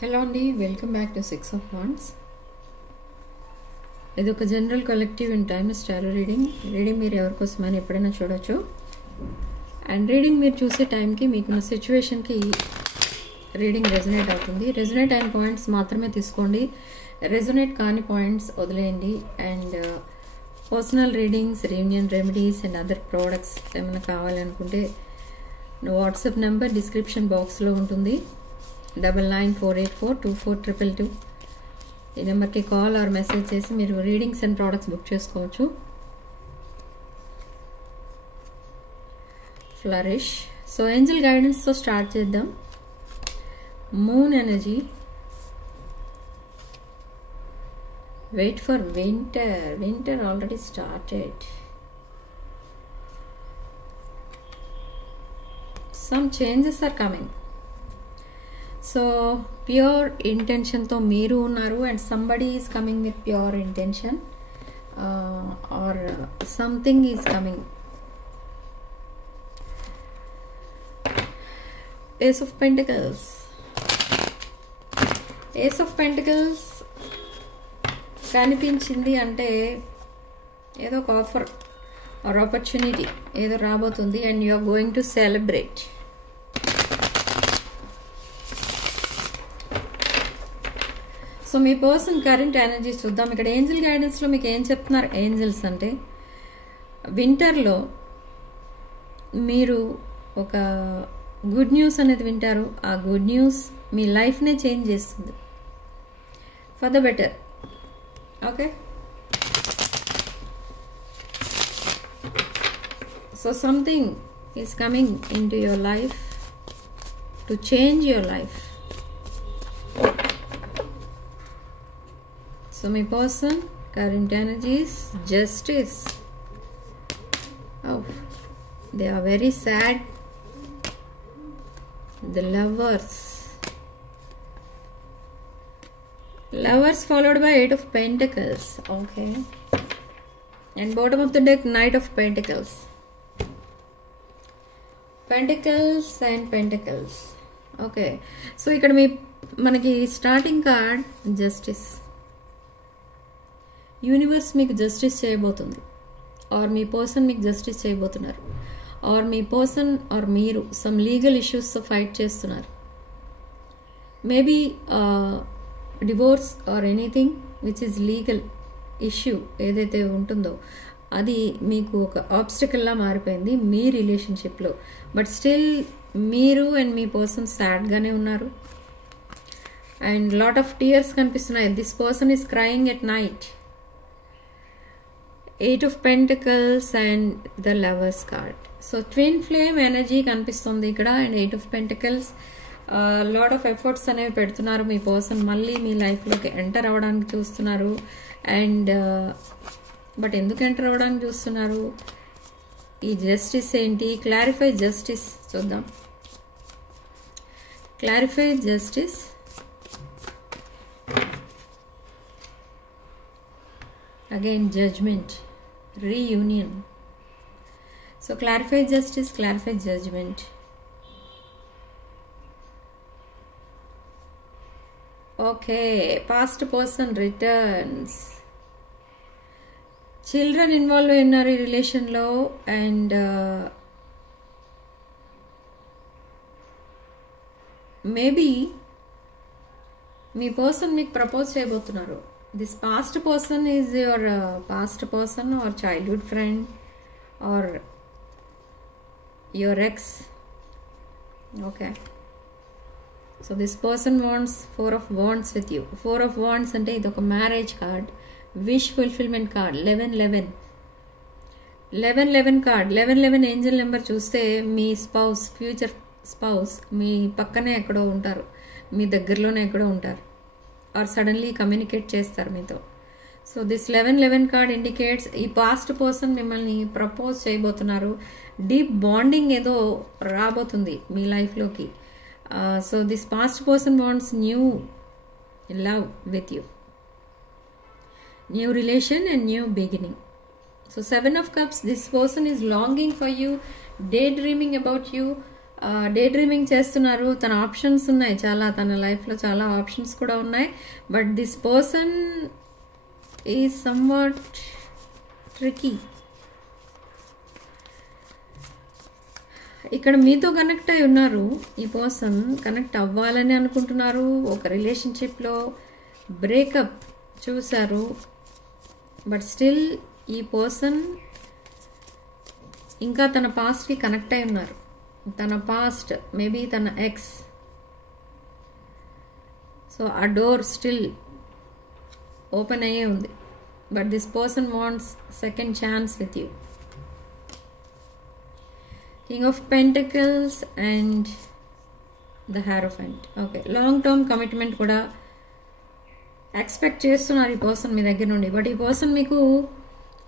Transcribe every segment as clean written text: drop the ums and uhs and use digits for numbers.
Hello అండి, welcome back to 6 of Wands. ఇది ఒక general collective in times tarot reading. మీరు ఎవరికోసమని ఎప్పుడైనా చూడొచ్చు. అండ్ రీడింగ్ మీరు చూసే టైంకి మీకున్న సిచ్యువేషన్కి రీడింగ్ రెజొనేట్ అవుతుంది. రెజొనేట్ అయిన పాయింట్స్ మాత్రమే తీసుకోండి, రెజొనేట్ కాని పాయింట్స్ వదిలేయండి. And personal readings, reunion remedies and other products ఏమైనా కావాలనుకుంటే వాట్సాప్ నెంబర్ డిస్క్రిప్షన్ బాక్స్లో ఉంటుంది. 9948424222 ఈ నెంబర్కి కాల్ ఆర్ మెసేజ్ చేసి మీరు రీడింగ్స్ అండ్ ప్రోడక్ట్స్ బుక్ చేసుకోవచ్చు. ఫ్లరిష్. సో ఏంజల్ గైడెన్స్తో స్టార్ట్ చేద్దాం. Moon energy. Wait for winter already started. Some changes are coming. So pure ఇంటెన్షన్తో మీరు ఉన్నారు and somebody is coming with pure intention or something is coming. Ace of pentacles. Ace of pentacles కనిపించింది అంటే ఏదో ఒక offer or opportunity ఏదో రాబోతుంది and you are going to celebrate. So మీ పర్సన్ కరెంట్ ఎనర్జీ చూద్దాం. ఇక్కడ ఏంజల్ గైడెన్స్లో మీకు ఏం చెప్తున్నారు ఏంజల్స్ అంటే, వింటర్లో మీరు ఒక గుడ్ న్యూస్ అనేది వింటారు. ఆ గుడ్ న్యూస్ మీ లైఫ్నే చేంజ్ చేస్తుంది for the better. Okay, so something is coming in to your life to change your life. So my person current energies, justice. Oh, they are very sad. The lovers followed by 8 of pentacles. Okay, and bottom of the deck knight of pentacles. Pentacles and pentacles. Okay, so ఇక్కడ మనకి starting card justice. Universe మీకు justice చేయబోతుంది are మీ person మీకు justice చేయబోతున్నారు are మీ person are మీరు some legal ఇష్యూస్తో fight చేస్తున్నారు. Maybe divorce or anything which is legal issue ఏదైతే ఉంటుందో అది మీకు ఒక ఆబ్స్టికల్లా మారిపోయింది మీ రిలేషన్షిప్లో. బట్ స్టిల్ మీరు అండ్ మీ పర్సన్ సాడ్గానే ఉన్నారు అండ్ లాట్ ఆఫ్ టీయర్స్ కనిపిస్తున్నాయి. This person is crying at night. 8 of Pentacles and the Lovers card. So twin flame energy కనిపిస్తుంది ఇక్కడ and 8 of Pentacles. Lot of efforts అనేవి పెడుతున్నారు మీ person, మళ్ళీ మీ లైఫ్లోకి enter అవ్వడానికి చూస్తున్నారు. అండ్ బట్ ఎందుకు ఎంటర్ అవ్వడానికి చూస్తున్నారు? ఈ జస్టిస్ ఏంటి? క్లారిఫై జస్టిస్ చూద్దాం. Clarify justice. Again judgment, reunion. So clarify justice, clarify judgment. Okay, past person returns. Children involved in a relation lo and maybe me person మీకు propose చేయబోతున్నారు. This past person is your past person or childhood friend or your ex. Okay, so this person wants 4 of Wands with you. 4 of Wands ante idoka marriage card, wish fulfillment card. 1111 card. 1111 angel number చూస్తే మీ spouse, future spouse మీ పక్కనే ఎక్కడో ఉంటారు, మీ దగ్గరలోనే ఎక్కడో ఉంటారు are suddenly communicate చేస్తారు మీతో. So this 1111 card indicates ఈ పాస్ట్ పర్సన్ మిమ్మల్ని ప్రపోజ్ చేయబోతున్నారు. డీప్ బాండింగ్ ఏదో రాబోతుంది మీ లైఫ్లోకి. So this past person wants new love with you, new relation and new beginning. So 7 of Cups, this person is longing for you, daydreaming about you, day dreaming చేస్తున్నారు. తన options ఉన్నాయి చాలా, తన లైఫ్లో చాలా ఆప్షన్స్ కూడా ఉన్నాయి. But this person is somewhat tricky. ఇక్కడ మీతో కనెక్ట్ అయి ఉన్నారు. ఈ పర్సన్ కనెక్ట్ అవ్వాలని అనుకుంటున్నారు. ఒక రిలేషన్షిప్లో బ్రేకప్ చూశారు. బట్ స్టిల్ ఈ పర్సన్ ఇంకా తన పాస్ట్కి కనెక్ట్ అయి ఉన్నారు. తన పాస్ట్ మేబీ తన ఎక్స్. సో ఆ డోర్ స్టిల్ ఓపెన్ అయ్యే ఉంది. But this person wants second chance with you. King of pentacles and the hierophant. Okay, long term commitment కూడా ఎక్స్పెక్ట్ చేస్తున్నారు ఈ పర్సన్ మీ దగ్గర నుండి. బట్ ఈ పర్సన్ మీకు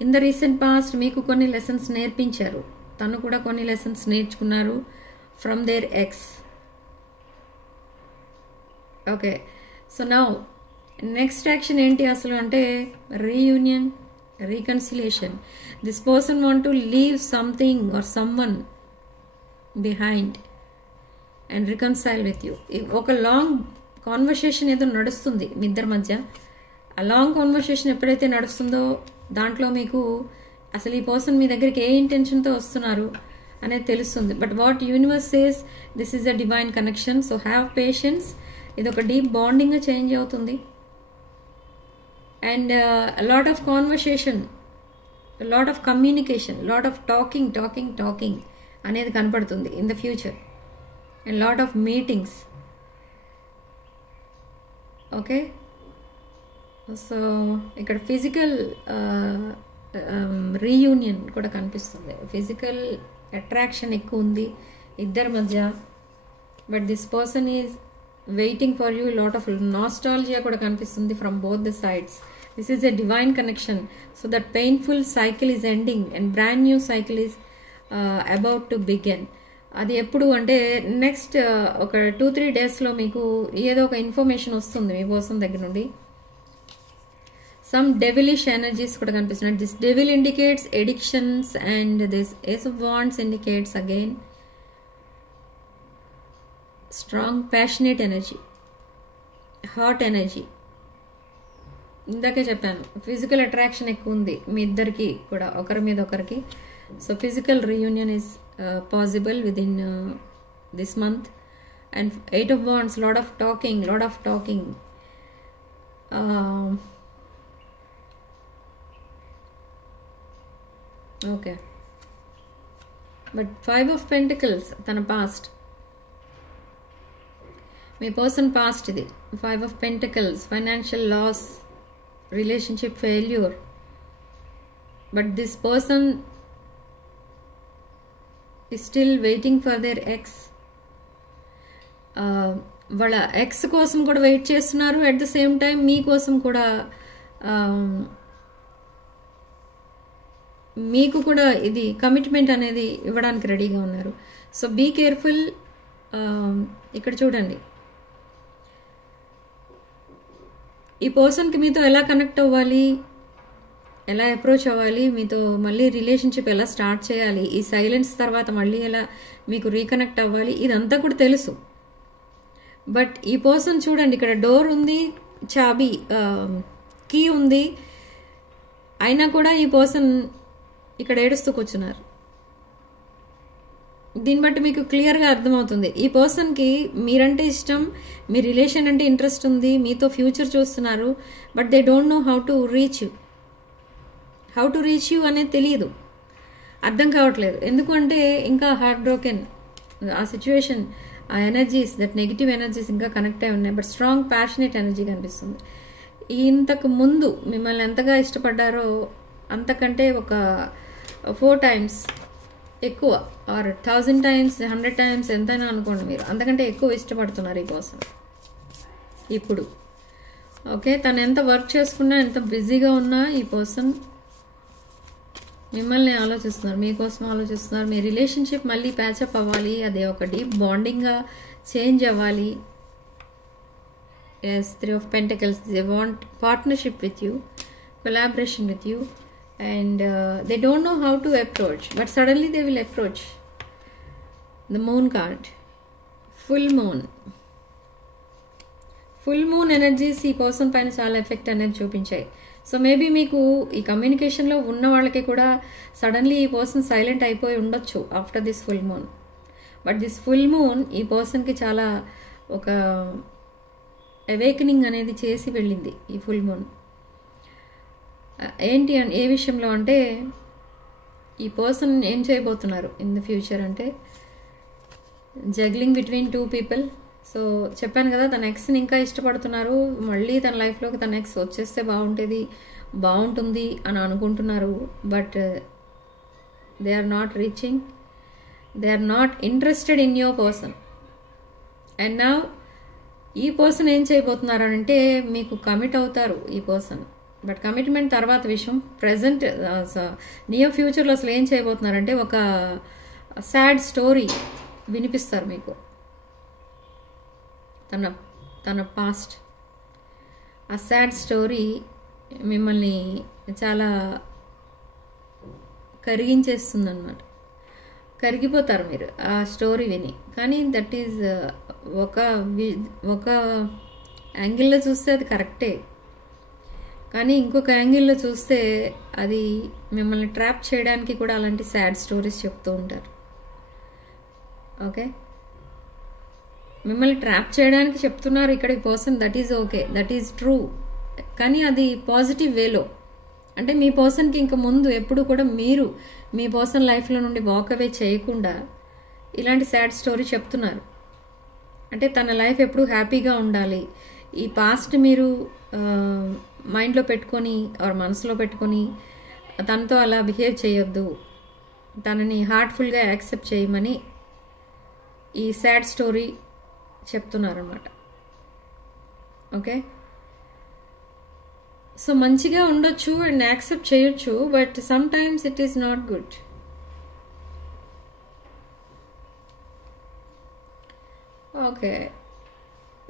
ఇన్ ద రీసెంట్ పాస్ట్ మీకు కొన్ని లెసన్స్ నేర్పించారు. తను కూడా కొన్ని లెసన్స్ నేర్చుకున్నారు from their ex. Okay, so now next action ఏంటి అసలు అంటే reunion, reconciliation. This person want to leave something or someone behind and reconcile with you. ఒక లాంగ్ కాన్వర్సేషన్ ఏదో నడుస్తుంది మీ ఇద్దరి మధ్య. ఆ లాంగ్ కాన్వర్సేషన్ ఎప్పుడైతే నడుస్తుందో దాంట్లో మీకు అసలు ఈ పర్సన్ మీ దగ్గరికి ఏ ఇంటెన్షన్తో వస్తున్నారు అనేది తెలుస్తుంది. But what universe says, this is a divine connection. So have patience. ఇది ఒక డీప్ బాండింగ్గా చేంజ్ అవుతుంది. And lot of conversation, lot of communication, lot of talking అనేది కనపడుతుంది in the future. And lot of meetings. Okay, so ఇక్కడ physical reunion కూడా కనిపిస్తుంది. Physical attraction ఎక్కువ ఉంది ఇద్దరి మధ్య. But this person is waiting for you. Lot of nostalgia కూడా కనిపిస్తుంది from both the sides. This is a divine connection. So that painful cycle is ending and brand new cycle is about to begin. అది ఎప్పుడు అంటే next ఒక 2-3 డేస్లో మీకు ఏదో ఒక ఇన్ఫర్మేషన్ వస్తుంది మీ పర్సన్ దగ్గర నుండి. సమ్ డెవిలిష్ ఎనర్జీస్ కూడా కనిపిస్తున్నాయి. This devil indicates addictions and this ace of wands indicates again strong passionate energy, hot energy. ఇందాకే చెప్పాను ఫిజికల్ అట్రాక్షన్ ఎక్కువ ఉంది మీ ఇద్దరికి కూడా ఒకరి మీద ఒకరికి. So physical reunion is possible within this month. And 8 of Wands, lot of talking. Okay, but 5 of Pentacles tana past, my person past idi. 5 of Pentacles, financial loss, relationship failure. But this person is still waiting for their ex. వాళ్ళ X కోసం కూడా wait చేస్తున్నారు. At the same time మీకోసం కూడా మీకు కూడా ఇది commitment అనేది ఇవ్వడానికి రెడీగా ఉన్నారు. So be careful. ఇక్కడ చూడండి, ఈ పర్సన్కి మీతో ఎలా కనెక్ట్ అవ్వాలి, ఎలా అప్రోచ్ అవ్వాలి, మీతో మళ్ళీ రిలేషన్షిప్ ఎలా స్టార్ట్ చేయాలి, ఈ సైలెన్స్ తర్వాత మళ్ళీ ఎలా మీకు రీకనెక్ట్ అవ్వాలి, ఇదంతా కూడా తెలుసు. బట్ ఈ పర్సన్ చూడండి, ఇక్కడ డోర్ ఉంది, చాబీ కీ ఉంది, అయినా కూడా ఈ పర్సన్ ఇక్కడ ఏడుస్తూ కూర్చున్నారు. దీన్ని బట్టి మీకు క్లియర్గా అర్థమవుతుంది ఈ పర్సన్కి మీరంటే ఇష్టం, మీ రిలేషన్ అంటే ఇంట్రెస్ట్ ఉంది, మీతో ఫ్యూచర్ చూస్తున్నారు. But they don't know how to reach you అనేది తెలియదు, అర్థం కావట్లేదు. ఎందుకంటే ఇంకా హార్ట్ బ్రోకెన్ ఆ సిచ్యువేషన్, ఆ ఎనర్జీస్, దట్ నెగిటివ్ ఎనర్జీస్ ఇంకా కనెక్ట్ అయి ఉన్నాయి. బట్ స్ట్రాంగ్ ప్యాషనేట్ ఎనర్జీ కనిపిస్తుంది. ఇంతకు ముందు మిమ్మల్ని ఎంతగా ఇష్టపడ్డారో అంతకంటే ఒక 4 times ఎక్కువ, ఆర్ 1000 times 100 times ఎంతైనా అనుకోండి, మీరు అంతకంటే ఎక్కువ ఇష్టపడుతున్నారు ఈ కోసం ఇప్పుడు. ఓకే, తను ఎంత వర్క్ చేసుకున్నా, ఎంత బిజీగా ఉన్నా ఈ పర్సన్ మిమ్మల్ని ఆలోచిస్తున్నారు, మీకోసం ఆలోచిస్తున్నారు. మీ రిలేషన్షిప్ మళ్ళీ ప్యాచప్ అవ్వాలి, అదే ఒక డీప్ బాండింగ్గా చేంజ్ అవ్వాలి. Yes, 3 of Pentacles, they want partnership with you, collaboration with you, and they don't know how to approach, but suddenly they will approach. The moon card, full moon. Full moon energies ఈ person పైన చాలా effect అనేది చూపించాయి. So maybe మీకు ఈ కమ్యూనికేషన్లో ఉన్న వాళ్ళకి కూడా సడన్లీ ఈ పర్సన్ సైలెంట్ అయిపోయి ఉండొచ్చు after this full moon. But this full moon ఈ పర్సన్కి చాలా ఒక అవేకనింగ్ అనేది చేసి వెళ్ళింది ఈ ఫుల్ మూన్. ఏంటి ఏ విషయంలో అంటే ఈ పర్సన్ ఏం చేయబోతున్నారు ఇన్ ద ఫ్యూచర్ అంటే జగ్లింగ్ బిట్వీన్ 2 people. సో చెప్పాను కదా, తన ఎక్స్ని ఇంకా ఇష్టపడుతున్నారు. మళ్ళీ తన లైఫ్లోకి తన ఎక్స్ వచ్చేస్తే బాగుంటుంది అని అనుకుంటున్నారు. But they are not reaching, they are not interested in your person. And now ఈ పర్సన్ ఏం చేయబోతున్నారు అంటే మీకు కమిట్ అవుతారు ఈ పర్సన్. బట్ కమిట్మెంట్ తర్వాత విషయం. ప్రజెంట్ నియర్ ఫ్యూచర్లో అసలు ఏం చేయబోతున్నారంటే ఒక సాడ్ స్టోరీ వినిపిస్తారు మీకు. తన పాస్ట్ ఆ సాడ్ స్టోరీ మిమ్మల్ని చాలా కరిగించేస్తుంది అన్నమాట. కరిగిపోతారు మీరు ఆ స్టోరీ విని. కానీ దట్ ఈజ్ ఒక యాంగిల్లో చూస్తే అది కరెక్టే, కానీ ఇంకొక యాంగిల్లో చూస్తే అది మిమ్మల్ని ట్రాప్ చేయడానికి కూడా అలాంటి సాడ్ స్టోరీస్ చెప్తూ ఉంటారు. ఓకే, మిమ్మల్ని ట్రాప్ చేయడానికి చెప్తున్నారు ఇక్కడ ఈ person. That is okay, that is true. కానీ అది పాజిటివ్ వేలో. అంటే మీ పర్సన్కి ఇంక ముందు ఎప్పుడు కూడా మీరు మీ పర్సన్ లైఫ్లో నుండి వాక్ అవే చేయకుండా ఇలాంటి సాడ్ స్టోరీ చెప్తున్నారు. అంటే తన లైఫ్ ఎప్పుడు హ్యాపీగా ఉండాలి. ఈ పాస్ట్ మీరు మైండ్లో పెట్టుకొని మనసులో పెట్టుకొని తనతో అలా బిహేవ్ చేయొద్దు, తనని హార్ట్ఫుల్గా యాక్సెప్ట్ చేయమని ఈ సాడ్ స్టోరీ చెప్తున్నారన్నమాట. ఓకే, సో మంచిగా ఉండొచ్చు అండ్ యాక్సెప్ట్ చేయొచ్చు, but some times it is not good. Okay,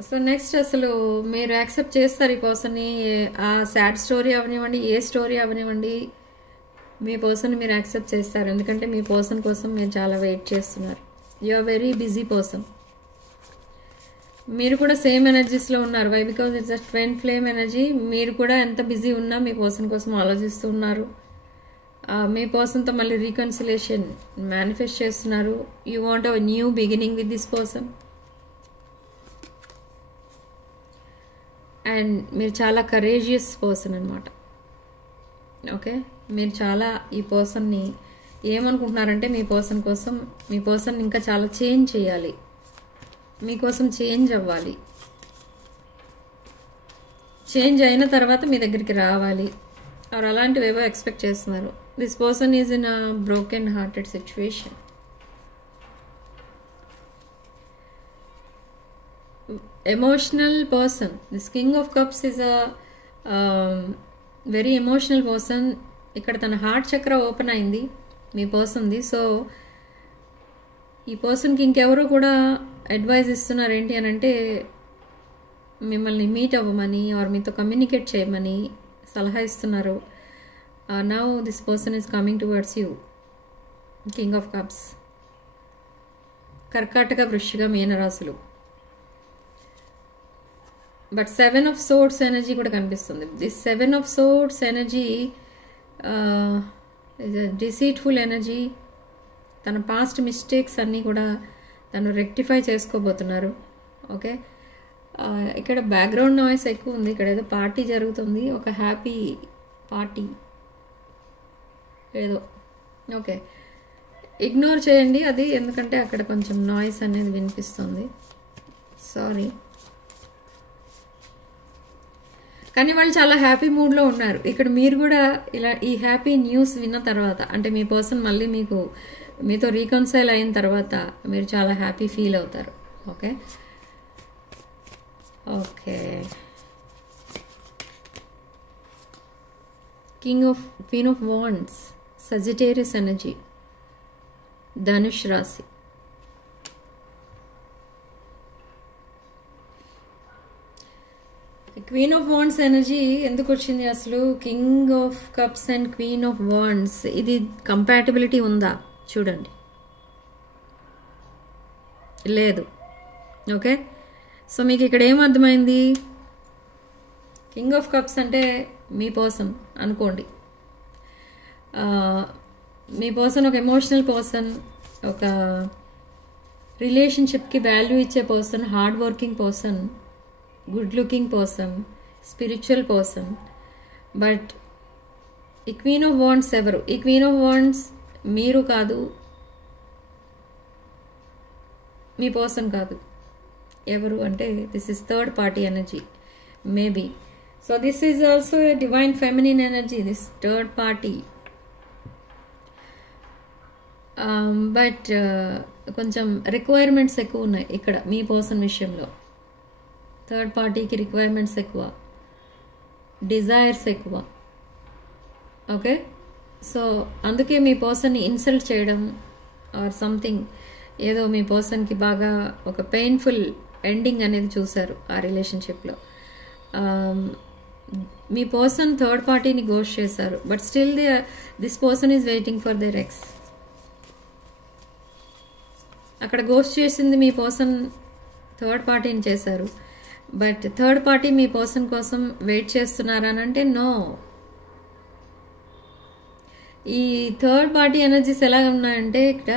so next అసలు మీరు యాక్సెప్ట్ చేస్తారు ఈ పర్సన్ని. ఆ సాడ్ స్టోరీ అవనివ్వండి, ఏ స్టోరీ అవనివ్వండి, మీ పర్సన్ మీరు యాక్సెప్ట్ చేస్తారు. ఎందుకంటే మీ పర్సన్ కోసం మీరు చాలా వెయిట్ చేస్తున్నారు. You are very busy person. మీరు కూడా సేమ్ ఎనర్జీస్లో ఉన్నారు. Why? Because it's a twin flame energy. మీరు కూడా ఎంత బిజీ ఉన్నా మీ పర్సన్ కోసం ఆలోచిస్తూ ఉన్నారు. మీ పర్సన్తో మళ్ళీ రీకన్సిలేషన్ మేనిఫెస్ట్ చేస్తున్నారు. You want a new beginning with this person. And మీరు చాలా కరేజియస్ పర్సన్ అనమాట. ఓకే, మీరు చాలా ఈ పర్సన్ని ఏమనుకుంటున్నారంటే మీ పర్సన్ కోసం, మీ పర్సన్ ఇంకా చాలా చేంజ్ చేయాలి, మీకోసం చేంజ్ అవ్వాలి, చేంజ్ అయిన తర్వాత మీ దగ్గరికి రావాలి, ఆర్ అలాంటివేవో ఎక్స్పెక్ట్ చేస్తున్నారు. This person is in a broken hearted situation. Emotional person. This king of cups is a very emotional person. ఇక్కడ తన హార్ట్ చక్ర ఓపెన్ అయింది మీ పర్సన్ది. సో ఈ పర్సన్కి ఇంకెవరో కూడా అడ్వైజ్ ఇస్తున్నారు ఏంటి అని అంటే మిమ్మల్ని మీట్ అవ్వమని ఆర్ మీతో కమ్యూనికేట్ చేయమని సలహా ఇస్తున్నారు. Now this person is coming towards you. King of cups. కర్కాటక, వృశ్చిక, మీనరాశులు. బట్ 7 of Swords ఎనర్జీ కూడా కనిపిస్తుంది. This 7 of Swords energy is a deceitful energy. తన పాస్ట్ మిస్టేక్స్ అన్నీ కూడా తను రెక్టిఫై చేసుకోబోతున్నారు. ఓకే, ఇక్కడ బ్యాక్గ్రౌండ్ నాయిస్ ఎక్కువ ఉంది. ఇక్కడ ఏదో పార్టీ జరుగుతుంది, ఒక హ్యాపీ పార్టీ ఏదో. ఓకే, ఇగ్నోర్ చేయండి అది, ఎందుకంటే అక్కడ కొంచెం నాయిస్ అనేది వినిపిస్తుంది. సారీ. కానీ వాళ్ళు చాలా హ్యాపీ మూడ్లో ఉన్నారు. ఇక్కడ మీరు కూడా ఇలా ఈ హ్యాపీ న్యూస్ విన్న తర్వాత, అంటే మీ పర్సన్ మళ్ళీ మీతో రీకన్సైల్ అయిన తర్వాత మీరు చాలా హ్యాపీ ఫీల్ అవుతారు. Okay okay queen of wands, Sagittarius energy, Dhanush రాశి. క్వీన్ ఆఫ్ వాండ్స్ ఎనర్జీ ఎందుకు వచ్చింది అసలు? King of cups and queen of wands, ఇది కంపాటబిలిటీ ఉందా చూడండి. లేదు. ఓకే, సో మీకు ఇక్కడ ఏమర్థమైంది? కింగ్ ఆఫ్ కప్స్ అంటే మీ పర్సన్ అనుకోండి. మీ పర్సన్ ఒక ఎమోషనల్ పర్సన్, ఒక రిలేషన్షిప్కి వాల్యూ ఇచ్చే person, hard working person, good looking person, spiritual person. But ఈ క్వీన్ ఆఫ్ వాండ్స్ ఎవరు? ఈ క్వీన్ ఆఫ్ వాండ్స్ మీరు కాదు, మీ పర్సన్ కాదు. ఎవరు అంటే this is third party energy maybe. So this is also a divine feminine energy, this third party. But కొంచెం requirements ఎక్కువ ఉన్నాయి ఇక్కడ మీ పర్సన్ విషయంలో. థర్డ్ పార్టీకి రిక్వైర్మెంట్స్ ఎక్కువ, డిజైర్స్ ఎక్కువ. ఓకే, సో అందుకే మీ పర్సన్ని ఇన్సల్ట్ చేయడం ఆర్ సంథింగ్, ఏదో మీ పర్సన్కి బాగా ఒక పెయిన్ఫుల్ ఎండింగ్ అనేది చూశారు ఆ రిలేషన్షిప్లో. మీ పర్సన్ థర్డ్ పార్టీని గోస్ట్ చేశారు, but still this person is waiting for their X. అక్కడ గోస్ట్ చేసింది మీ పర్సన్ థర్డ్ పార్టీని చేశారు, but third party me person కోసం వెయిట్ చేస్తున్నారా అని అంటే నో. ఈ థర్డ్ పార్టీ ఎనర్జీస్ ఎలా ఉన్నాయంటే ఇక్కడ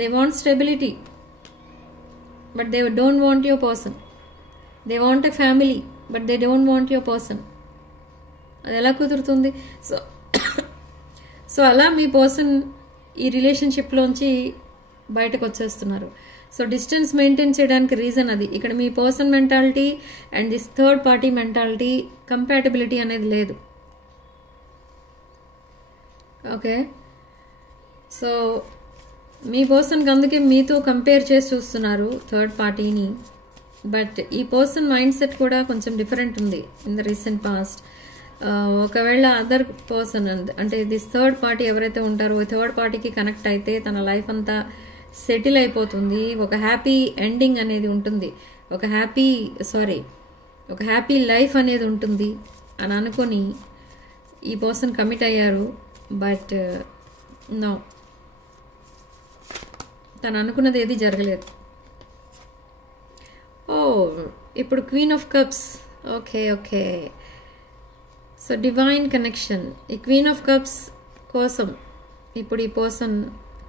they want stability, but they don't want your person. They want a family, but they don't want your person. అది ఎలా కుదురుతుంది? సో అలా మీ పర్సన్ ఈ రిలేషన్షిప్లోంచి బయటకు వచ్చేస్తున్నారు. సో డిస్టెన్స్ మెయింటైన్ చేయడానికి రీజన్ అది. ఇక్కడ మీ person mentality and this third party mentality compatibility అనేది లేదు. ఓకే, సో మీ పర్సన్కి అందుకే మీతో కంపేర్ చేసి చూస్తున్నారు థర్డ్ పార్టీని. బట్ ఈ పర్సన్ మైండ్ సెట్ కూడా కొంచెం డిఫరెంట్ ఉంది ఇన్ ద రీసెంట్ పాస్ట్. ఒకవేళ అదర్ పర్సన్ అంటే దిస్ థర్డ్ పార్టీ ఎవరైతే ఉంటారో ఈ థర్డ్ పార్టీకి కనెక్ట్ అయితే తన లైఫ్ అంతా సెటిల్ అయిపోతుంది, ఒక హ్యాపీ ఎండింగ్ అనేది ఉంటుంది, ఒక హ్యాపీ లైఫ్ అనేది ఉంటుంది అని అనుకొని ఈ పర్సన్ కమిట్ అయ్యారు. బట్ నో, తను అనుకున్నది ఏది జరగలేదు. ఇప్పుడు queen of cups. Okay, so divine connection. ఈ క్వీన్ ఆఫ్ కప్స్ కోసం ఇప్పుడు ఈ person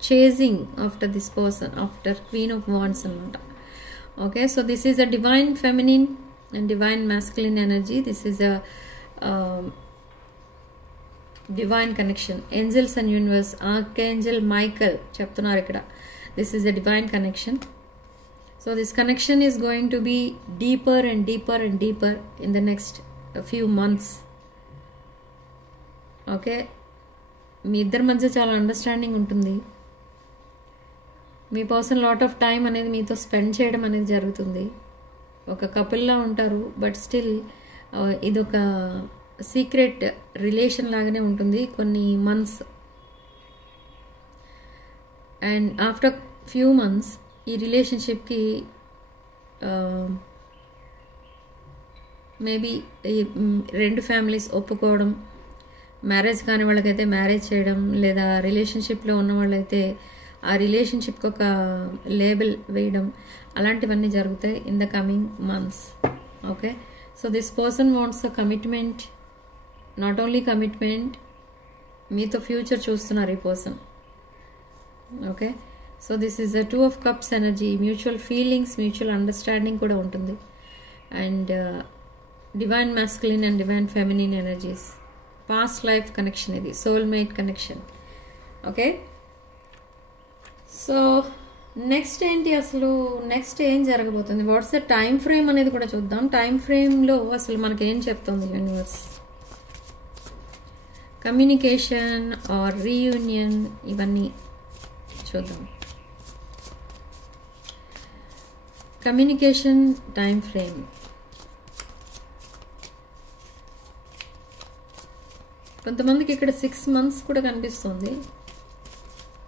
chasing after this person, after queen of wands అనమాట. Okay, so this is a divine feminine and divine masculine energy. This is a divine connection. Angels and universe, archangel Michael చెప్తున్నారు ఇక్కడ. This is a divine connection. So this connection is going to be deeper and deeper and deeper in the next few months. Okay, మీ ఇద్దరి మధ్య చాలా understanding ఉంటుంది. మీ person lot of time అనేది మీతో స్పెండ్ చేయడం అనేది జరుగుతుంది. ఒక కపుల్లా ఉంటారు, బట్ స్టిల్ ఇదొక సీక్రెట్ రిలేషన్ లాగానే ఉంటుంది కొన్ని months. And after few months ఈ రిలేషన్షిప్కి మేబీ రెండు ఫ్యామిలీస్ ఒప్పుకోవడం, మ్యారేజ్ కాని వాళ్ళకైతే మ్యారేజ్ చేయడం, లేదా రిలేషన్షిప్లో ఉన్న వాళ్ళైతే ఆ రిలేషన్షిప్కి ఒక లేబుల్ వేయడం, అలాంటివన్నీ జరుగుతాయి in the coming months. Okay, so this person wants a commitment, not only commitment, మీతో ఫ్యూచర్ చూస్తున్నారు ఈ person. Okay, so this is the two of cups energy. Mutual feelings, mutual understanding కూడా ఉంటుంది. And divine masculine and divine feminine energies. Past life connection, ఇది soulmate connection. Okay, so next ఏంటి, అసలు next ఏం జరగబోతుంది, what's the time frame అనేది కూడా చూద్దాం. టైం ఫ్రేమ్లో అసలు మనకి ఏం చెప్తుంది యూనివర్స్? కమ్యూనికేషన్ ఆర్ రీయూనియన్, ఇవన్నీ చూద్దాం. Communication time frame. కొంతమందికి ఇక్కడ 6 months కూడా కనిపిస్తుంది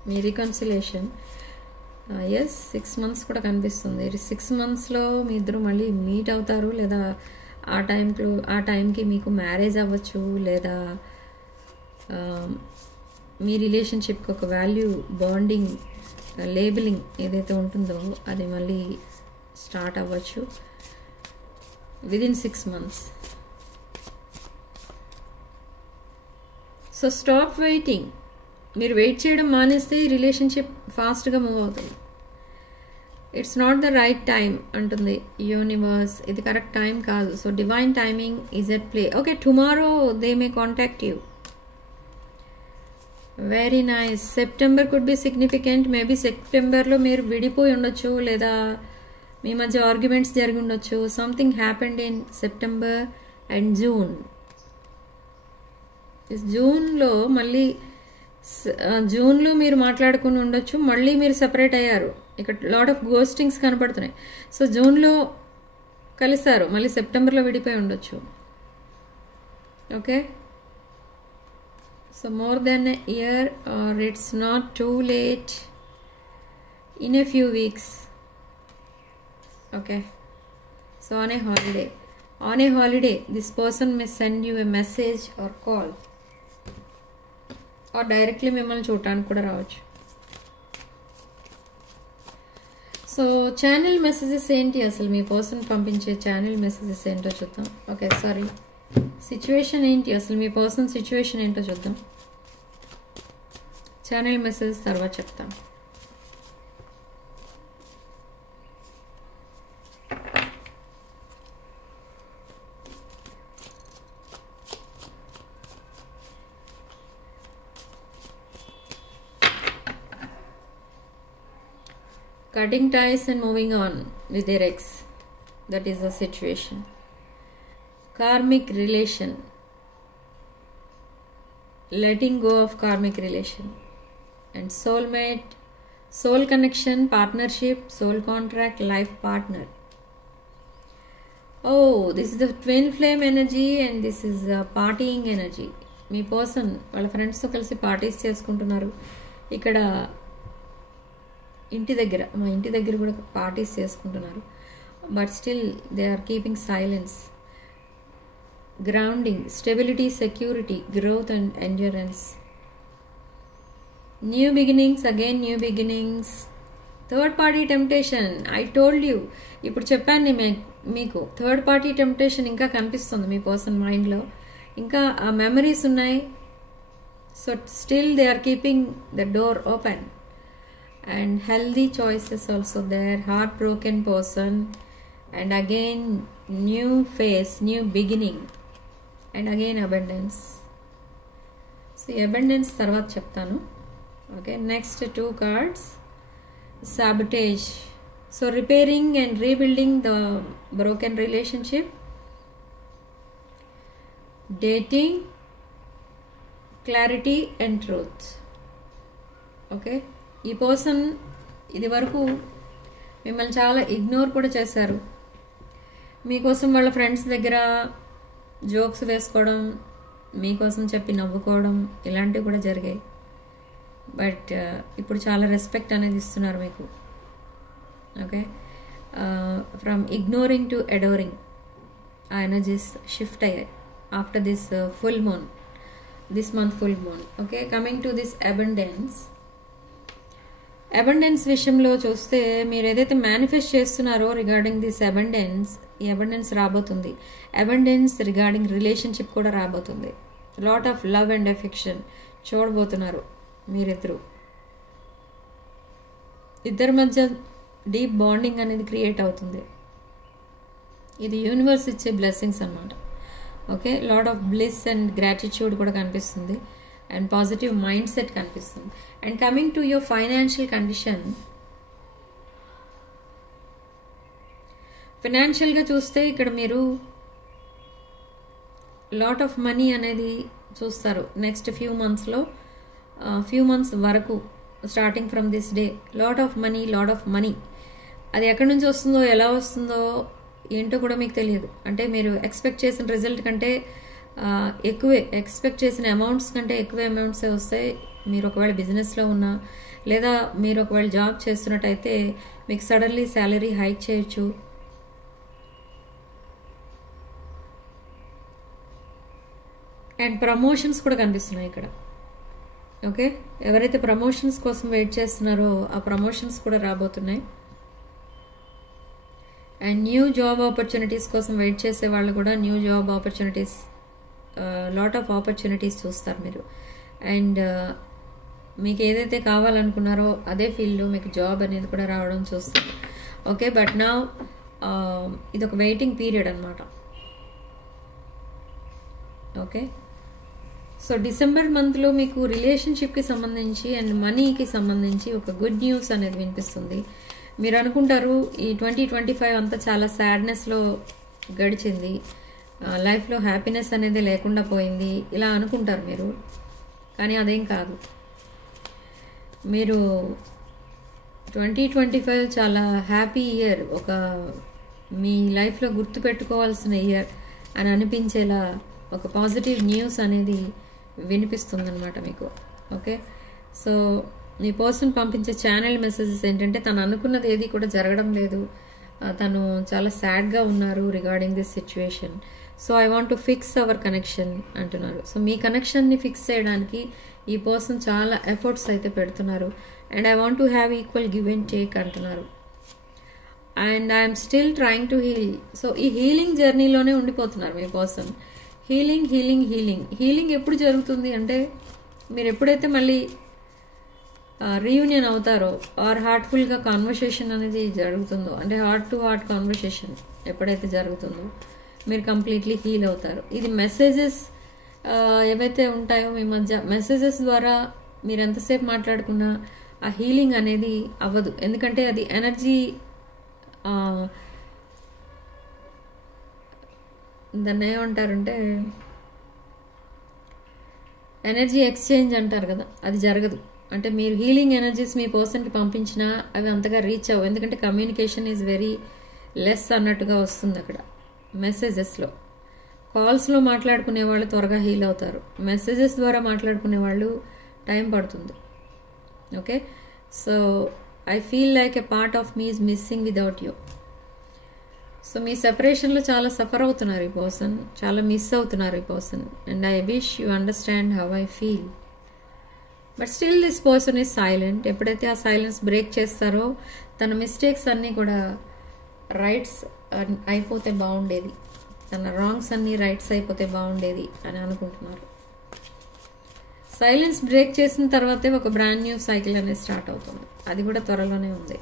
మీ రికన్సిలేషన్. ఎస్, 6 months కూడా కనిపిస్తుంది. 6 monthsలో మీ ఇద్దరు మళ్ళీ మీట్ అవుతారు, లేదా ఆ టైంకి మీకు మ్యారేజ్ అవ్వచ్చు, లేదా మీ రిలేషన్షిప్కి ఒక వాల్యూ బాండింగ్ లేబులింగ్ ఏదైతే ఉంటుందో అది మళ్ళీ స్టార్ట్ అవ్వచ్చు within 6 months. So stop waiting. మీరు వెయిట్ చేయడం మానేస్తే ఈ రిలేషన్షిప్ ఫాస్ట్గా మూవ్ అవుతుంది. It's not the right time అంటుంది యూనివర్స్. ఇది కరెక్ట్ టైం కాదు. So divine timing is at play. Okay, tomorrow they may contact you. Very nice. September could be significant. Maybe సెప్టెంబర్లో మీరు విడిపోయి ఉండొచ్చు, లేదా మీ మధ్య ఆర్గ్యుమెంట్స్ జరిగి ఉండొచ్చు. Something happened in September and June. జూన్లో మళ్ళీ జూన్లో మీరు మాట్లాడుకుని ఉండొచ్చు, మళ్ళీ మీరు సెపరేట్ అయ్యారు. ఇక్కడ లాట్ ఆఫ్ గోస్టింగ్స్ కనపడుతున్నాయి. సో జూన్లో కలిసారు, మళ్ళీ సెప్టెంబర్లో విడిపోయి ఉండొచ్చు. Okay, so more than a year are it's not too late in a few weeks. Okay, so on a holiday this person may send you a message or call, or directly మిమ్మల్ని చూడటానికి కూడా రావచ్చు. So channel messages ఏంటి, అసలు మీ person పంపించే channel messages ఏంటో చూద్దాం. Okay, sorry, situation ఏంటి, అసలు మీ పర్సన్ సిచ్యువేషన్ ఏంటో చూద్దాం. ఛానల్ మెసేజెస్ తర్వాత చెప్తాం. Cutting ties and moving on with their ex. That is the situation. Karmic relation. Letting go of karmic relation. And soulmate, soul connection, partnership, soul contract, life partner. Oh, this is the twin flame energy and this is partying energy. Me person వాళ్ళ ఫ్రెండ్స్తో కలిసి parties చేసుకుంటున్నారు. ఇక్కడ మా ఇంటి దగ్గర కూడా parties చేసుకుంటున్నారు. But still they are keeping silence. Grounding, stability, security, growth and endurance. New beginnings, again new beginnings. Third party temptation. I told you, ఇప్పుడు చెప్పాను మీకు థర్డ్ పార్టీ టెంప్టేషన్ ఇంకా కనిపిస్తుంది మీ పర్సన్ మైండ్లో. ఇంకా ఆ మెమరీస్ ఉన్నాయి. So still they are keeping the door open. And healthy choices also there. Heartbroken person, and again new phase, new beginning, and again abundance. So abundance tarvat cheptanu. Okay, next 2 cards. Sabotage. So repairing and rebuilding the broken relationship. Dating, clarity and truth. Okay, ఈ person ఇది వరకు మిమ్మల్ని చాలా ignore కూడా చేశారు. మీకోసం వాళ్ళ friends దగ్గర జోక్స్ వేసుకోవడం, మీకోసం చెప్పి నవ్వుకోవడం, ఇలాంటివి కూడా జరిగాయి. బట్ ఇప్పుడు చాలా రెస్పెక్ట్ అనేది ఇస్తున్నారు మీకు. Okay, from ignoring to adoring ఆ ఎనర్జీస్ షిఫ్ట్ అయ్యాయి after this full moon, this month full moon. Okay, coming to this abundance విషయంలో చూస్తే మీరు ఏదైతే మేనిఫెస్ట్ చేస్తున్నారో రిగార్డింగ్ దిస్ అబండెన్స్, ఈ అబండెన్స్ రాబోతుంది. అబండెన్స్ రిగార్డింగ్ రిలేషన్షిప్ కూడా రాబోతుంది. Lot of love and affection చూడబోతున్నారు మీరిద్దరు. ఇద్దరి మధ్య డీప్ బాండింగ్ అనేది క్రియేట్ అవుతుంది. ఇది యూనివర్స్ ఇచ్చే బ్లెస్సింగ్స్ అన్నమాట. Okay, lot of bliss and gratitude కూడా కనిపిస్తుంది, అండ్ పాజిటివ్ మైండ్ సెట్ కనిపిస్తుంది. And coming to your financial condition, ఫైనాన్షియల్గా చూస్తే ఇక్కడ మీరు లాట్ ఆఫ్ మనీ అనేది చూస్తారు నెక్స్ట్ ఫ్యూ మంత్స్ వరకు. Starting from this day lot of money. అది ఎక్కడి నుంచి వస్తుందో, ఎలా వస్తుందో ఏంటో కూడా మీకు తెలియదు. అంటే మీరు ఎక్స్పెక్ట్ చేసిన రిజల్ట్ కంటే ఎక్కువే, ఎక్స్పెక్ట్ చేసిన అమౌంట్స్ కంటే ఎక్కువ అమౌంట్సే వస్తాయి. మీరు ఒకవేళ బిజినెస్లో ఉన్నా, లేదా మీరు ఒకవేళ జాబ్ చేస్తున్నట్టయితే మీకు సడన్లీ శాలరీ హైక్ చేయొచ్చు. అండ్ ప్రమోషన్స్ కూడా కనిపిస్తున్నాయి ఇక్కడ. ఓకే, ఎవరైతే ప్రమోషన్స్ కోసం వెయిట్ చేస్తున్నారో ఆ ప్రమోషన్స్ కూడా రాబోతున్నాయి. అండ్ న్యూ జాబ్ ఆపర్చునిటీస్ కోసం వెయిట్ చేసే వాళ్ళు కూడా new job opportunities, lot of opportunities చూస్తారు మీరు. అండ్ మీకు ఏదైతే కావాలనుకున్నారో అదే ఫీల్డ్లో మీకు జాబ్ అనేది కూడా రావడం చూస్తారు. ఓకే, బట్ నా ఇది ఒక వెయిటింగ్ పీరియడ్ అనమాట. ఓకే, సో డిసెంబర్ మంత్లో మీకు రిలేషన్షిప్కి సంబంధించి అండ్ మనీకి సంబంధించి ఒక గుడ్ న్యూస్ అనేది వినిపిస్తుంది. మీరు అనుకుంటారు ఈ 2025 అంతా చాలా సాడ్నెస్లో గడిచింది, లైఫ్లో హ్యాపీనెస్ అనేది లేకుండా పోయింది, ఇలా అనుకుంటారు మీరు. కానీ అదేం కాదు. మీరు 2025 చాలా హ్యాపీ ఇయర్, ఒక మీ లైఫ్లో గుర్తుపెట్టుకోవాల్సిన ఇయర్ అని అనిపించేలా ఒక పాజిటివ్ న్యూస్ అనేది వినిపిస్తుందన్నమాట మీకు. ఓకే, సో మీ పర్సన్ పంపించే ఛానల్ మెసేజెస్ ఏంటంటే తను అనుకున్నది ఏది కూడా జరగడం లేదు, తను చాలా సాడ్గా ఉన్నారు regarding this situation. So I want to fix our connection అంటున్నారు. సో మీ కనెక్షన్ని ఫిక్స్ చేయడానికి ఈ పర్సన్ చాలా ఎఫర్ట్స్ అయితే పెడుతున్నారు. And I want to have equal give and take అంటున్నారు. And I'm still trying to heal. So ఈ హీలింగ్ జర్నీలోనే ఉండిపోతున్నారు మీ person. Healing healing healing healing ఎప్పుడు జరుగుతుంది అంటే మీరు ఎప్పుడైతే మళ్ళీ రీయూనియన్ అవుతారో ఆర్ హార్ట్ఫుల్గా కాన్వర్సేషన్ అనేది జరుగుతుందో, అంటే హార్ట్ టు హార్ట్ కాన్వర్సేషన్ ఎప్పుడైతే జరుగుతుందో మీరు కంప్లీట్లీ హీల్ అవుతారు. ఇది మెసేజెస్ ఏవైతే ఉంటాయో మీ మధ్య, మెసేజెస్ ద్వారా మీరు ఎంతసేపు మాట్లాడుకున్నా ఆ హీలింగ్ అనేది అవ్వదు. ఎందుకంటే అది ఎనర్జీ, దాన్ని ఏమంటారంటే ఎనర్జీ ఎక్స్చేంజ్ అంటారు కదా, అది జరగదు. అంటే మీరు హీలింగ్ ఎనర్జీస్ మీ పర్సన్కి పంపించినా అవి అంతగా రీచ్ అవ్వవు. ఎందుకంటే కమ్యూనికేషన్ ఈజ్ వెరీ లెస్ అన్నట్టుగా వస్తుంది అక్కడ మెసేజెస్లో. కాల్స్లో మాట్లాడుకునే వాళ్ళు త్వరగా హీల్ అవుతారు, మెసేజెస్ ద్వారా మాట్లాడుకునే వాళ్ళు టైం పడుతుంది. Okay, so I feel like a part of me is missing without you. So మీ సెపరేషన్లో చాలా సఫర్ అవుతున్నారు ఈ పర్సన్, చాలా మిస్ అవుతున్నారు ఈ person. And I wish you understand how I feel. But still this person is silent. ఎప్పుడైతే ఆ సైలెన్స్ బ్రేక్ చేస్తారో తన మిస్టేక్స్ అన్నీ కూడా రైట్స్ అయిపోతే బాగుండేది, తన రాంగ్స్ అన్నీ రైట్స్ అయిపోతే బాగుండేది అని అనుకుంటున్నారు. సైలెన్స్ బ్రేక్ చేసిన తర్వాతే ఒక బ్రాండ్ న్యూ సైకిల్ అనేది స్టార్ట్ అవుతుంది, అది కూడా త్వరలోనే ఉంది.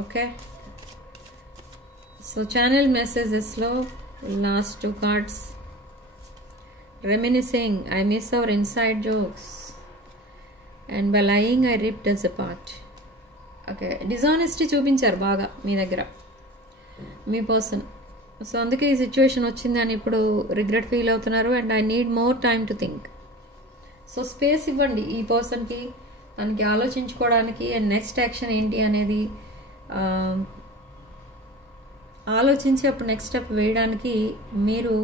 ఓకే, సో ఛానల్ మెసేజెస్లో last 2 cards, reminiscing, I miss our inside jokes, and by lying I ripped us apart. Okay, dishonesty చూపించారు బాగా మీ దగ్గర మీ పర్సన్. సో అందుకే ఈ సిచ్యువేషన్ వచ్చింది అని ఇప్పుడు రిగ్రెట్ ఫీల్ అవుతున్నారు. And I need more time to think. So space ఇవ్వండి ఈ పర్సన్కి, తనకి ఆలోచించుకోవడానికి అండ్ నెక్స్ట్ యాక్షన్ ఏంటి అనేది ఆలోచించి అప్పుడు నెక్స్ట్ స్టెప్ వేయడానికి మీరు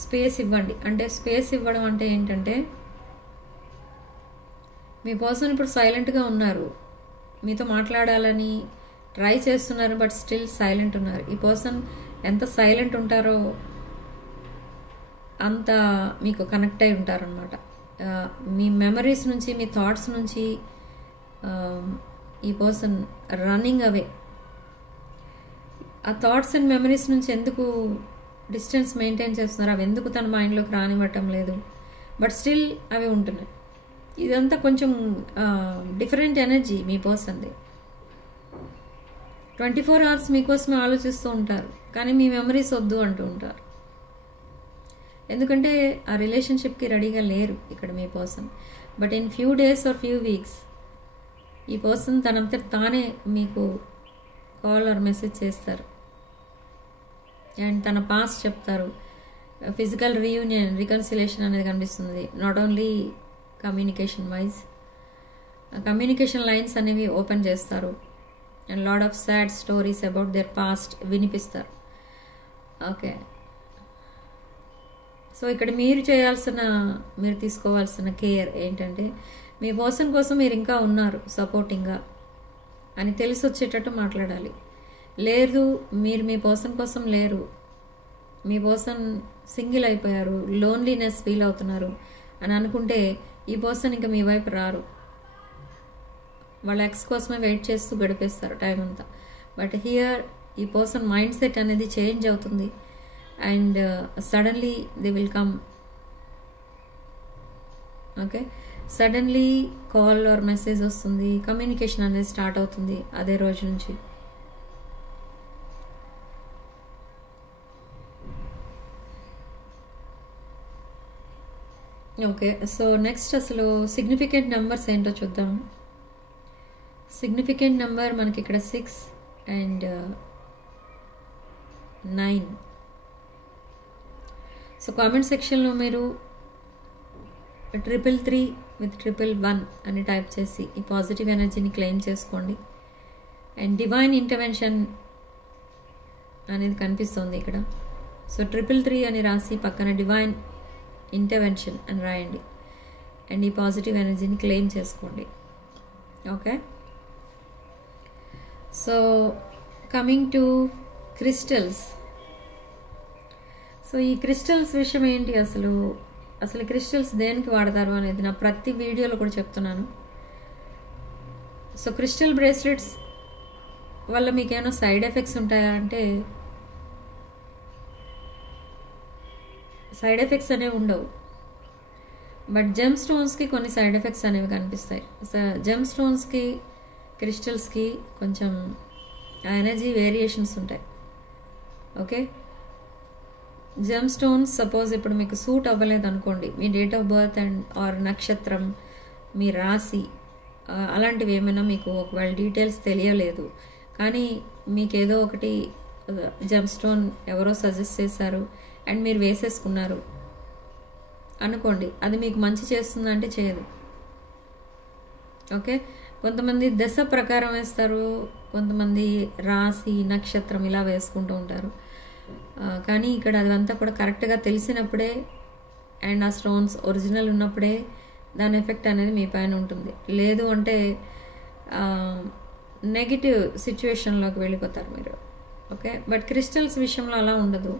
స్పేస్ ఇవ్వండి. అంటే స్పేస్ ఇవ్వడం అంటే ఏంటంటే మీ పర్సన్ ఇప్పుడు సైలెంట్గా ఉన్నారు, మీతో మాట్లాడాలని ట్రై చేస్తున్నారు, బట్ స్టిల్ సైలెంట్ ఉన్నారు. ఈ పర్సన్ ఎంత సైలెంట్ ఉంటారో అంత మీకు కనెక్ట్ అయి ఉంటారనమాట. మీ మెమరీస్ నుంచి, మీ థాట్స్ నుంచి ఈ పర్సన్ రన్నింగ్ అవే. ఆ థాట్స్ అండ్ మెమరీస్ నుంచి ఎందుకు డిస్టెన్స్ మెయింటైన్ చేస్తున్నారు, అవి ఎందుకు తన మైండ్లోకి రానివ్వటం లేదు, బట్ స్టిల్ అవి ఉంటున్నాయి. ఇదంతా కొంచెం డిఫరెంట్ ఎనర్జీ మీ పర్సన్ది. 24 hours మీకోసమే ఆలోచిస్తూ ఉంటారు, కానీ మీ మెమరీస్ వద్దు అంటూ ఉంటారు. ఎందుకంటే ఆ రిలేషన్షిప్కి రెడీగా లేరు ఇక్కడ మీ person. But in few days or few weeks ఈ పర్సన్ తనంతా తానే మీకు కాల్ ఆర్ మెసేజ్ చేస్తారు అండ్ తన పాస్ట్ చెప్తారు. ఫిజికల్ రీయూనియన్, రికన్సిలేషన్ అనేది కనిపిస్తుంది. Not only communication wise, communication lines అనేవి ఓపెన్ చేస్తారు and lot of sad stories about their past వినిపిస్తారు. ఓకే, సో ఇక్కడ మీరు తీసుకోవాల్సిన కేర్ ఏంటంటే మీ పర్సన్ కోసం మీరు ఇంకా ఉన్నారు సపోర్టింగ్గా అని తెలిసి వచ్చేటట్టు మాట్లాడాలి. లేదు మీరు మీ పర్సన్ కోసం లేరు మీ పర్సన్ సింగిల్ అయిపోయారు, లోన్లీనెస్ ఫీల్ అవుతున్నారు అని అనుకుంటే ఈ పర్సన్ ఇంకా మీ వైపు రారు. వాళ్ళ ఎక్స్ కోసమే వెయిట్ చేస్తూ గడిపేస్తారు టైం అంతా. బట్ హియర్ ఈ పర్సన్ మైండ్ సెట్ అనేది చేంజ్ అవుతుంది and suddenly they will come. Okay, suddenly call or message వస్తుంది, కమ్యూనికేషన్ అనేది స్టార్ట్ అవుతుంది అదే రోజు నుంచి. ఓకే, సో నెక్స్ట్ అసలు సిగ్నిఫికెంట్ నెంబర్స్ ఏంటో చూద్దాం. సిగ్నిఫికెంట్ నెంబర్ మనకి ఇక్కడ 6 అండ్ 9. సో కామెంట్ సెక్షన్లో మీరు 333 with 111 అని టైప్ చేసి ఈ పాజిటివ్ ఎనర్జీని క్లెయిమ్ చేసుకోండి. అండ్ డివైన్ ఇంటర్వెన్షన్ అనేది కనిపిస్తుంది ఇక్కడ. సో 333 అని రాసి పక్కన డివైన్ ఇంటర్వెన్షన్ అని రాయండి అండ్ ఈ పాజిటివ్ ఎనర్జీని క్లెయిమ్ చేసుకోండి. Okay, so coming to crystals. So ఈ క్రిస్టల్స్ విషయం ఏంటి, అసలు క్రిస్టల్స్ దేనికి వాడతారు అనేది నా ప్రతి వీడియోలో కూడా చెప్తున్నాను. సో క్రిస్టల్ బ్రేస్లెట్స్ వల్ల మీకేమైనా సైడ్ ఎఫెక్ట్స్ ఉంటాయా అంటే సైడ్ ఎఫెక్ట్స్ అనేవి ఉండవు. బట్ జెమ్ స్టోన్స్కి కొన్ని సైడ్ ఎఫెక్ట్స్ అనేవి కనిపిస్తాయి. జెమ్ స్టోన్స్కి క్రిస్టల్స్కి కొంచెం ఎనర్జీ వేరియేషన్స్ ఉంటాయి. ఓకే, జెమ్ స్టోన్స్ సపోజ్ ఇప్పుడు మీకు సూట్ అవ్వలేదు అనుకోండి, మీ date of birth and or నక్షత్రం, మీ రాశి అలాంటివి ఏమైనా మీకు ఒకవేళ డీటెయిల్స్ తెలియలేదు కానీ మీకు ఏదో ఒకటి జెమ్ స్టోన్ ఎవరో సజెస్ట్ చేశారు అండ్ మీరు వేసేసుకున్నారు అనుకోండి, అది మీకు మంచి చేస్తుందంటే చేయదు. ఓకే, కొంతమంది దశ ప్రకారం వేస్తారు, కొంతమంది రాశి నక్షత్రం ఇలా వేసుకుంటూ ఉంటారు. కానీ ఇక్కడ అదంతా కూడా కరెక్ట్గా తెలిసినప్పుడే అండ్ ఆ స్టోన్స్ ఒరిజినల్ ఉన్నప్పుడే దాని ఎఫెక్ట్ అనేది మీ పైన ఉంటుంది. లేదు అంటే నెగిటివ్ సిచ్యువేషన్లోకి వెళ్ళిపోతారు మీరు. ఓకే, బట్ క్రిస్టల్స్ విషయంలో అలా ఉండదు.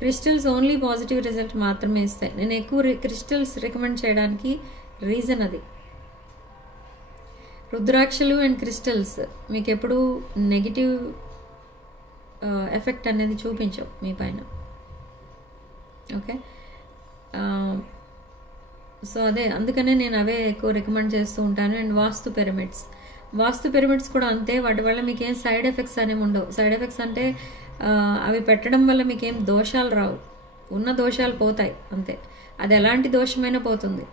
క్రిస్టల్స్ ఓన్లీ పాజిటివ్ రిజల్ట్ మాత్రమే ఇస్తాయి. నేను ఎక్కువ క్రిస్టల్స్ రికమెండ్ చేయడానికి రీజన్ అది. రుద్రాక్షలు అండ్ క్రిస్టల్స్ మీకు ఎప్పుడూ నెగిటివ్ ఎఫెక్ట్ అనేది చూపించవు మీ పైన. ఓకే, సో అదే అందుకనే నేను అవే ఎక్కువ రికమెండ్ చేస్తూ ఉంటాను. అండ్ వాస్తు పిరమిడ్స్ కూడా అంతే, వాటి వల్ల మీకేం సైడ్ ఎఫెక్ట్స్ అనేవి ఉండవు. సైడ్ ఎఫెక్ట్స్ అంటే అవి పెట్టడం వల్ల మీకేం దోషాలు రావు, ఉన్న దోషాలు పోతాయి అంతే. అది ఎలాంటి దోషమైనా పోతుంది,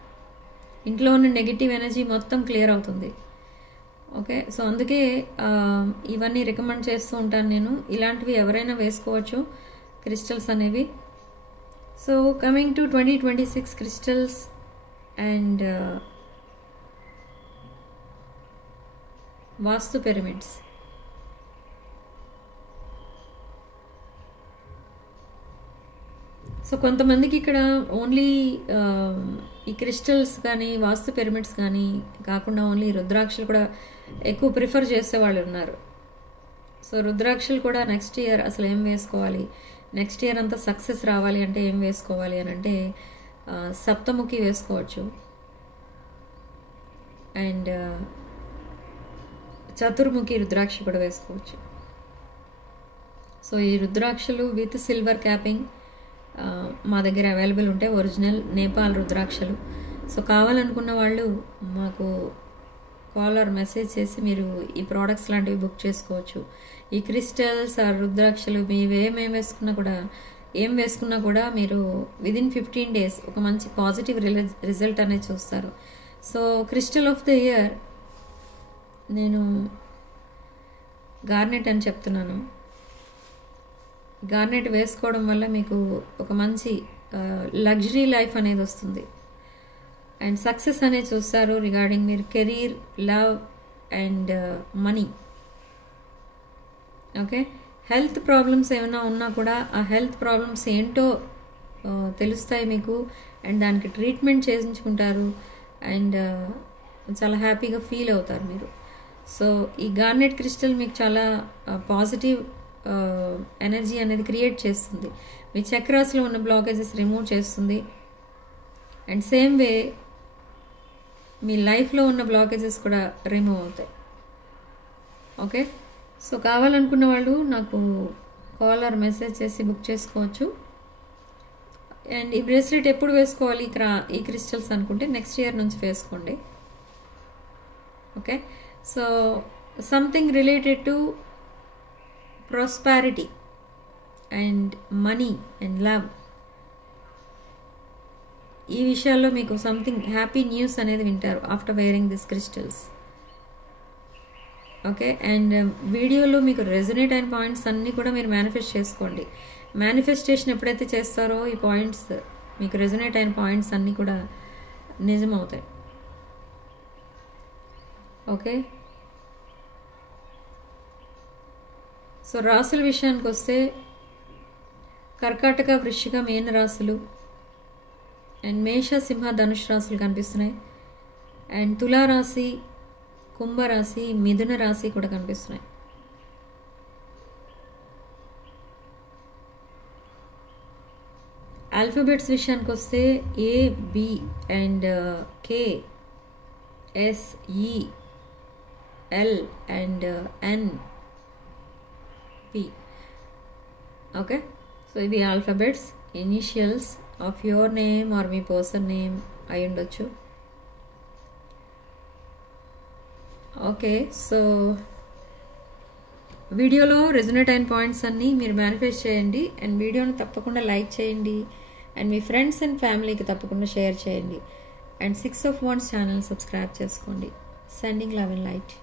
ఇంట్లో ఉన్న నెగిటివ్ ఎనర్జీ మొత్తం క్లియర్ అవుతుంది. ఓకే, సో అందుకే ఇవన్నీ రికమెండ్ చేస్తూ ఉంటాను నేను. ఇలాంటివి ఎవరైనా వేసుకోవచ్చు క్రిస్టల్స్ అనేవి. So coming to 2026 crystals and vastu pyramids. So కొంతమందికి ఇక్కడ ఓన్లీ ఈ క్రిస్టల్స్ కానీ వాస్తు పిరమిడ్స్ కానీ కాకుండా ఓన్లీ రుద్రాక్షలు కూడా ఎక్కువ ప్రిఫర్ చేసే వాళ్ళు ఉన్నారు. సో రుద్రాక్షలు కూడా నెక్స్ట్ ఇయర్ అసలు ఏం వేసుకోవాలి, నెక్స్ట్ ఇయర్ అంతా సక్సెస్ రావాలి అంటే ఏం వేసుకోవాలి అని అంటే సప్తముఖి వేసుకోవచ్చు అండ్ చతుర్ముఖి రుద్రాక్ష కూడా వేసుకోవచ్చు. సో ఈ రుద్రాక్షలు విత్ సిల్వర్ క్యాపింగ్ మా దగ్గర అవైలబుల్ ఉంటాయి, ఒరిజినల్ నేపాల్ రుద్రాక్షలు. సో కావాలనుకున్న వాళ్ళు మాకు కాల్ ఆర్ మెసేజ్ చేసి మీరు ఈ ప్రోడక్ట్స్ లాంటివి బుక్ చేసుకోవచ్చు. ఈ క్రిస్టల్స్ ఆ రుద్రాక్షలు మీవేమేం వేసుకున్నా కూడా మీరు విదిన్ 15 days ఒక మంచి పాజిటివ్ రిజల్ట్ అనేది చూస్తారు. So crystal of the year నేను గార్నెట్ అని చెప్తున్నాను. గార్నెట్ వేసుకోవడం వల్ల మీకు ఒక మంచి లగ్జరీ లైఫ్ అనేది వస్తుంది అండ్ సక్సెస్ అనేది చూస్తారు రిగార్డింగ్ మీరు career, love and money. Okay, health problems ఏమైనా ఉన్నా కూడా ఆ హెల్త్ ప్రాబ్లమ్స్ ఏంటో తెలుస్తాయి మీకు అండ్ దానికి ట్రీట్మెంట్ చేయించుకుంటారు అండ్ చాలా హ్యాపీగా ఫీల్ అవుతారు మీరు. సో ఈ గార్నెట్ క్రిస్టల్ మీకు చాలా పాజిటివ్ ఎనర్జీ అనేది క్రియేట్ చేస్తుంది. మీ చక్రాస్లో ఉన్న బ్లాకేజెస్ రిమూవ్ చేస్తుంది. అండ్ సేమ్ వే మీ లైఫ్లో ఉన్న బ్లాకేజెస్ కూడా రిమూవ్ అవుతాయి. ఓకే, సో కావాలనుకున్న వాళ్ళు నాకు కాల్ ఆర్ మెసేజ్ చేసి బుక్ చేసుకోవచ్చు. అండ్ ఈ బ్రేస్లెట్ ఎప్పుడు వేసుకోవాలి ఈ క్రిస్టల్స్ అనుకుంటే నెక్స్ట్ ఇయర్ నుంచి వేసుకోండి. Okay, so something related to prosperity and money and love, ఈ విషయాల్లో మీకు సంథింగ్ హ్యాపీ న్యూస్ అనేది వింటారు after wearing this crystals. Okay, and వీడియోలో మీకు రెజొనేట్ అయిన పాయింట్స్ అన్నీ కూడా మీరు మేనిఫెస్ట్ చేసుకోండి. మేనిఫెస్టేషన్ ఎప్పుడైతే చేస్తారో ఈ పాయింట్స్ మీకు రెజొనేట్ అయిన పాయింట్స్ అన్నీ కూడా నిజమవుతాయి. ఓకే, సో రాసుల విషయానికి వస్తే కర్కాటక, వృశ్చిక, మీన రాశులు అండ్ మేష, సింహ, ధనుష్ రాశులు కనిపిస్తున్నాయి. అండ్ తులారాశి, కుంభరాశి, మిథున రాశి కూడా కనిపిస్తున్నాయి. ఆల్ఫాబెట్స్ విషయానికి వస్తే A, B and K, S, E, L and N, P. Okay, so ఇవి alphabets, initials of your name or మీ పర్సన్ నేమ్ అయి ఉండొచ్చు. ఓకే, సో వీడియోలో రెజొనేట్ అయిన పాయింట్స్ అన్నీ మీరు మేనిఫెస్ట్ చేయండి. అండ్ వీడియోని తప్పకుండా లైక్ చేయండి. అండ్ మీ ఫ్రెండ్స్ అండ్ ఫ్యామిలీకి తప్పకుండా షేర్ చేయండి. And 6 of Wands channel subscribe చేసుకోండి. Sending love and light.